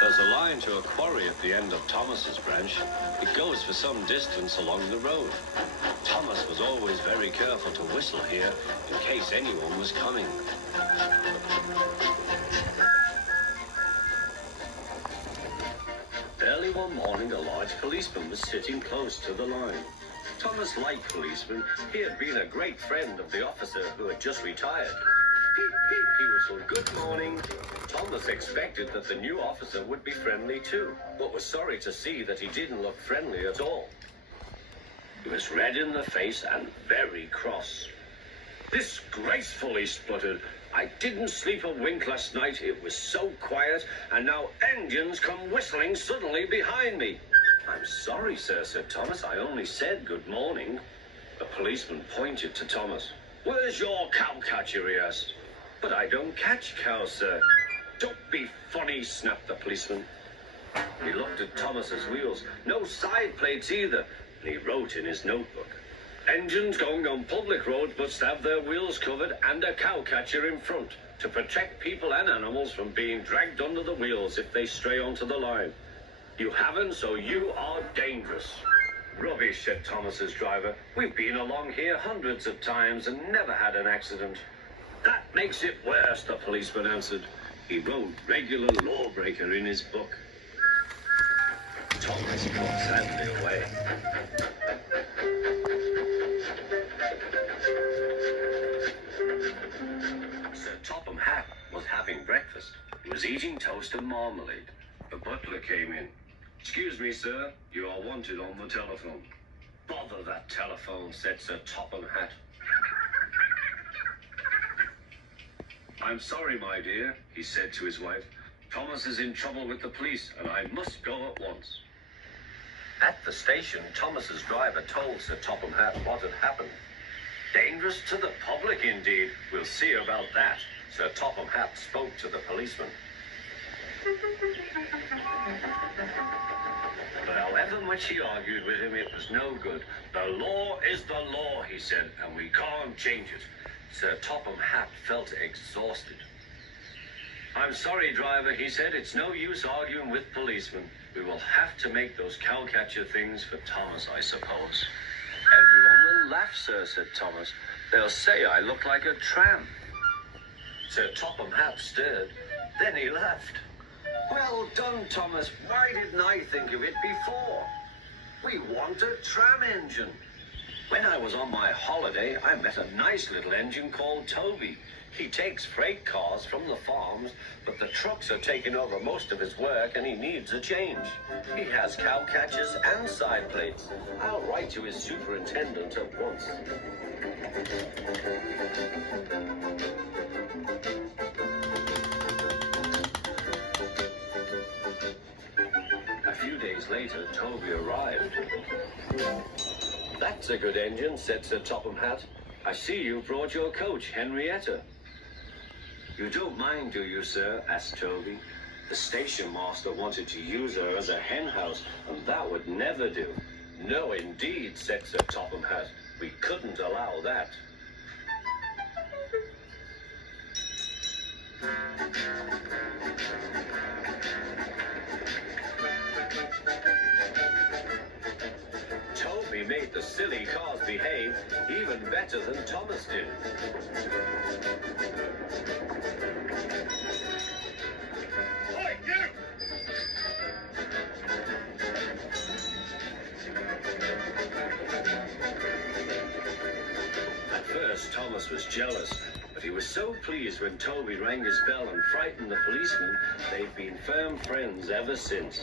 There's a line to a quarry at the end of Thomas's branch. It goes for some distance along the road. Thomas was always very careful to whistle here in case anyone was coming. Early one morning, a large policeman was sitting close to the line. Thomas liked policemen. He had been a great friend of the officer who had just retired. Peep, peep, he whistled, "Good morning." Thomas expected that the new officer would be friendly too, but was sorry to see that he didn't look friendly at all. He was red in the face and very cross. "Disgraceful," he spluttered. "I didn't sleep a wink last night. It was so quiet, and now engines come whistling suddenly behind me." "I'm sorry, sir," said Thomas. "I only said good morning." The policeman pointed to Thomas. "Where's your cowcatcher?" he asked. "But I don't catch cows, sir." "Don't be funny," snapped the policeman. He looked at Thomas's wheels. No side plates either. And he wrote in his notebook, "Engines going on public roads must have their wheels covered and a cowcatcher in front to protect people and animals from being dragged under the wheels if they stray onto the line. You haven't, so you are dangerous." "Rubbish," said Thomas's driver. "We've been along here hundreds of times and never had an accident." "That makes it worse," the policeman answered. He wrote "regular lawbreaker" in his book. Thomas walked sadly away. Sir Topham Hatt was having breakfast. He was eating toast and marmalade. The butler came in. "Excuse me, sir, you are wanted on the telephone." "Bother that telephone," said Sir Topham Hatt. "I'm sorry, my dear," he said to his wife. "Thomas is in trouble with the police, and I must go at once." At the station, Thomas's driver told Sir Topham Hatt what had happened. "Dangerous to the public, indeed. We'll see about that." Sir Topham Hatt spoke to the policeman. But however much he argued with him, it was no good. "The law is the law," he said, "and we can't change it." Sir Topham Hatt felt exhausted. "I'm sorry, driver," he said. "It's no use arguing with policemen. We will have to make those cowcatcher things for Thomas, I suppose." "Everyone will laugh, sir," said Thomas. "They'll say I look like a tramp." Sir Topham Hatt stared. Then he laughed. "Well done, Thomas. Why didn't I think of it before? We want a tram engine. When I was on my holiday, I met a nice little engine called Toby. He takes freight cars from the farms, but the trucks are taking over most of his work and he needs a change. He has cowcatchers and side plates. I'll write to his superintendent at once." A few days later, Toby arrived. "That's a good engine," said Sir Topham Hatt. "I see you brought your coach, Henrietta." "You don't mind, do you, sir?" asked Toby. "The station master wanted to use her as a hen house, and that would never do." "No, indeed," said Sir Topham Hatt. "We couldn't allow that." Toby made the silly cars behave even better than Thomas did. "Oi, you!" At first, Thomas was jealous, but he was so pleased when Toby rang his bell and frightened the policeman. They've been firm friends ever since.